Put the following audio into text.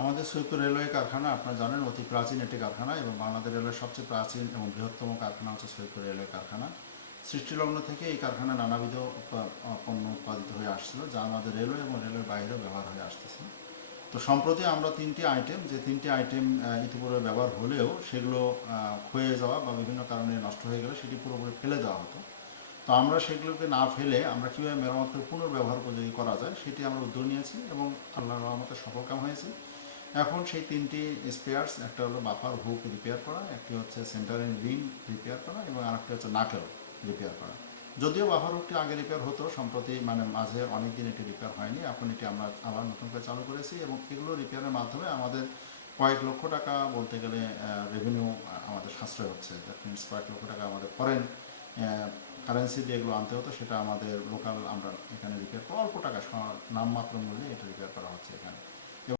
আমাদের সৈয়দপুর রেলওয়ে কারখানা আপনারা জানেন অতি প্রাচীন একটি কারখানা এবং বাংলাদেশ রেলওয়ের সবচেয়ে প্রাচীন এবং বৃহত্তম কারখানা হচ্ছে সৈয়দপুর রেলওয়ে কারখানা। সৃষ্টিলগ্ন থেকে এই কারখানা নানাবিধ পণ্য উৎপাদিত হয়ে আসছিল, যা আমাদের রেলওয়ে এবং রেলওয়ের বাইরেও ব্যবহার হয়ে আসতেছিল। তো সম্প্রতি আমরা তিনটি আইটেম ইতিপূর্বে ব্যবহার হলেও সেগুলো ক্ষয়ে যাওয়া বা বিভিন্ন কারণে নষ্ট হয়ে গেলে সেটি পুরোপুরি ফেলে দেওয়া হতো। তো আমরা সেগুলোকে না ফেলে আমরা কীভাবে মেরামত করে পুনর্ব্যবহার উপযোগী করা যায় সেটি আমরা উদ্যোগ নিয়েছি এবং আল্লাহর রহমতে সফলকাম হয়েছে। এখন সেই তিনটি স্পেয়ার্স, একটা হলো বাফার হুক রিপেয়ার করা, একটি হচ্ছে সেন্টারিং রিং রিপেয়ার করা এবং আরেকটি হচ্ছে নাকেল রিপেয়ার করা। যদিও বাফার হুকটি আগে রিপেয়ার হতো, সম্প্রতি মাঝে অনেক দিন এটি রিপেয়ার হয়নি, এখন এটি আমরা আবার নতুন করে চালু করেছি এবং এগুলো রিপেয়ারের মাধ্যমে আমাদের কয়েক লক্ষ টাকা বলতে গেলে রেভিনিউ আমাদের সাশ্রয় হচ্ছে। দ্যাট মিনস কয়েক লক্ষ টাকা আমাদের ফরেন কারেন্সি দিয়ে এগুলো আনতে হতো, সেটা আমাদের লোকাল আমরা এখানে রিপেয়ার অল্প টাকা নামমাত্র মূল্যে এটা রিপেয়ার করা হচ্ছে এখানে।